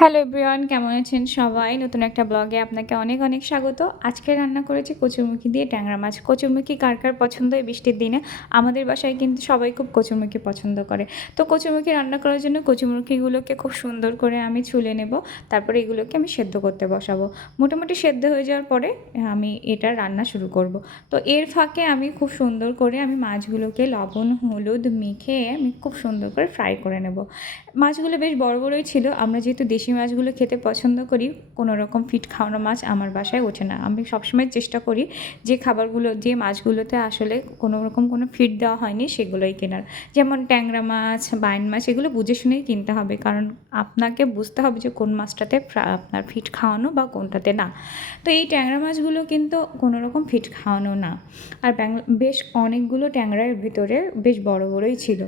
Hello everyone, কেমন আছেন সবাই? নতুন একটা ব্লগে আপনাকে অনেক অনেক স্বাগত। আজকে রান্না করেছি কচুরমুখী দিয়ে ট্যাংরা মাছ। কচুরমুখী কার কার পছন্দ এই বৃষ্টির দিনে? আমাদের বাসায় কিন্তু সবাই খুব কচুরমুখী পছন্দ করে। তো কচুরমুখী রান্না করার জন্য কচুরমুখীগুলোকে খুব সুন্দর করে আমি ছুলে নেব। তারপরে এগুলোকে আমি সেদ্ধ করতে বসাবো। মোটামুটি সেদ্ধ হয়ে যাওয়ার পরে আমি এটা রান্না শুরু করব। তো এর ফাঁকে আমি খুব সুন্দর করে আমি মাছগুলোকে লবণ, হলুদ মেখে আমি খুব সুন্দর করে ফ্রাই করে নেব। মাছগুলো বেশ বড় বড়ই ছিল। আমরা যেহেতু দেশি মাছগুলো খেতে পছন্দ করি, কোনো রকম ফিট খাওয়ানো মাছ আমার বাসায় ওঠে না। আমি সবসময় চেষ্টা করি যে খাবারগুলো, যে মাছগুলোতে আসলে কোনো রকম কোনো ফিট দেওয়া হয়নি সেগুলোই কেনার। যেমন ট্যাংরা মাছ, বাইন মাছ, এগুলো বুঝে শুনেই কিনতে হবে, কারণ আপনাকে বুঝতে হবে যে কোন মাছটাতে আপনার ফিট খাওয়ানো বা কোনটাতে না। তো এই ট্যাংরা মাছগুলো কিন্তু কোনো রকম ফিট খাওয়ানো না। আর বেশ অনেকগুলো ট্যাংরার ভিতরে বেশ বড় বড়ই ছিল।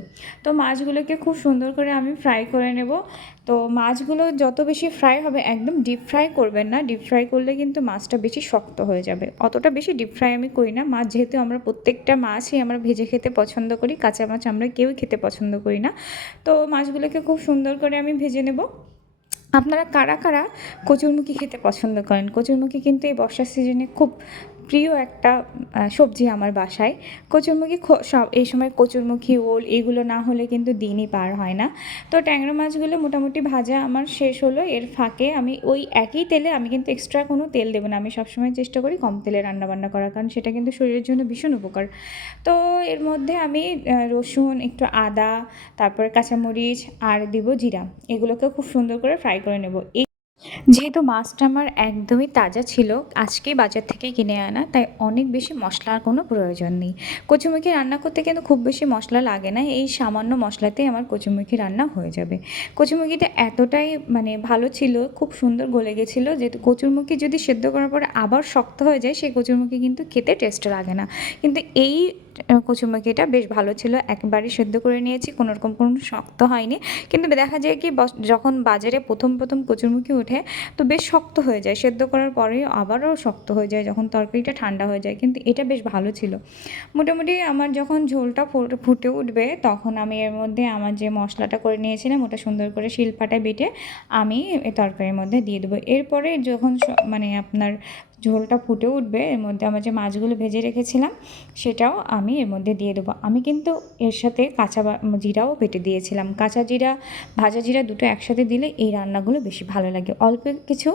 তো মাছগুলোকে খুব সুন্দর করে আমি ফ্রাই করে নেব। তো মাছগুলো যত বেশি ফ্রাই হবে, একদম ডিপ ফ্রাই করবেন না। ডিপ ফ্রাই করলে কিন্তু মাছটা বেশি শক্ত হয়ে যাবে। অতটা বেশি ডিপ ফ্রাই আমি করি না। মাছ যেহেতু আমরা প্রত্যেকটা মাছই আমরা ভেজে খেতে পছন্দ করি, কাঁচা মাছ আমরা কেউই খেতে পছন্দ করি না। তো মাছগুলোকে খুব সুন্দর করে আমি ভেজে নেব। আপনারা কারা কারা কচুরমুখী খেতে পছন্দ করেন? কচুরমুখী কিন্তু এই বর্ষার সিজনে খুব প্রিয় একটা সবজি আমার বাসায়। কচুরমুখী সব, এই সময় কচুরমুখী, ওল এগুলো না হলে কিন্তু দিনই পার হয় না। তো ট্যাংরা মাছগুলো মোটামুটি ভাজা আমার শেষ হলো। এর ফাঁকে আমি ওই একই তেলে আমি কিন্তু এক্সট্রা কোনো তেল দেবো না। আমি সবসময় চেষ্টা করি কম তেলে রান্নাবান্না করার, কারণ সেটা কিন্তু শরীরের জন্য ভীষণ উপকার। তো এর মধ্যে আমি রসুন, একটু আদা, তারপরে কাঁচামরিচ, আর দিব জিরা। এগুলোকে খুব সুন্দর করে ফ্রাই করে নেব। এই যেহেতু মাছটা আমার একদমই তাজা ছিল, আজকেই বাজার থেকে কিনে আনা, তাই অনেক বেশি মশলার কোনো প্রয়োজন নেই। কচুমুখী রান্না করতে কিন্তু খুব বেশি মশলা লাগে না, এই সামান্য মশলাতেই আমার কচুমুখী রান্না হয়ে যাবে। কচুমুখিটা এতটাই মানে ভালো ছিল, খুব সুন্দর গলে গেছিল যেহেতু কচুরমুখী যদি সেদ্ধ করার পরে আবার শক্ত হয়ে যায়, সেই কচুরমুখী কিন্তু খেতে টেস্ট লাগে না। কিন্তু এই আহ, কচুরমুখিটা বেশ ভালো ছিল। একবারে সেদ্ধ করে নিয়েছি কোনো রকম কোনো শক্ত হয়নি। কিন্তু দেখা যায় কি যখন বাজারে প্রথম প্রথম কচুরমুখি ওঠে তো বেশ শক্ত হয়ে যায়। সেদ্ধ করার পরেই আবারও শক্ত হয়ে যায় যখন তরকারিটা ঠান্ডা হয়ে যায়। কিন্তু এটা বেশ ভালো ছিল। মোটামুটি আমার যখন ঝোলটা ফুটে উঠবে তখন আমি এর মধ্যে আমার যে মশলাটা করে নিয়েছিলাম ওটা সুন্দর করে শিলপাটায় বেটে আমি তরকারির মধ্যে দিয়ে দেবো। এরপরে যখন মানে আপনার ঝোলটা ফুটে উঠবে, এর মধ্যে আমার যে মাছগুলো ভেজে রেখেছিলাম সেটাও আমি এর মধ্যে দিয়ে দেবো। আমি কিন্তু এর সাথে কাঁচা জিরাও বেটে দিয়েছিলাম। কাঁচা জিরা, ভাজা জিরা দুটো একসাথে দিলে এই রান্নাগুলো বেশি ভালো লাগে। অল্প কিছু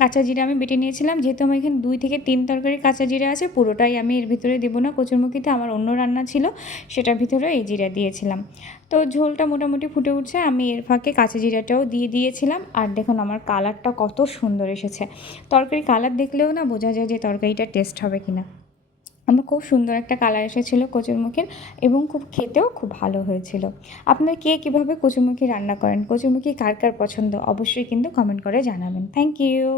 কাঁচা জিরা আমি বেটে নিয়েছিলাম, যেহেতু আমার এখানে দুই থেকে তিন তরকারি কাঁচা জিরা আছে, পুরোটাই আমি এর ভিতরে দেবো না। কচুরমুখিতে আমার অন্য রান্না ছিল, সেটার ভিতরে এই জিরা দিয়েছিলাম। তো ঝোলটা মোটামুটি ফুটে উঠছে, আমি এর ফাঁকে কাঁচা জিরাটাও দিয়ে দিয়েছিলাম। আর দেখুন আমার কালারটা কত সুন্দর এসেছে। তরকারি কালার দেখলেও না বোঝা যায় যে তরকারিটা টেস্ট হবে কিনা। আমার খুব সুন্দর একটা কালার এসেছিল কচুরমুখির এবং খুব খেতেও খুব ভালো হয়েছিল। আপনার কে কীভাবে কচুরমুখী রান্না করেন, কচুরমুখী কার কার পছন্দ, অবশ্যই কিন্তু কমেন্ট করে জানাবেন। Thank you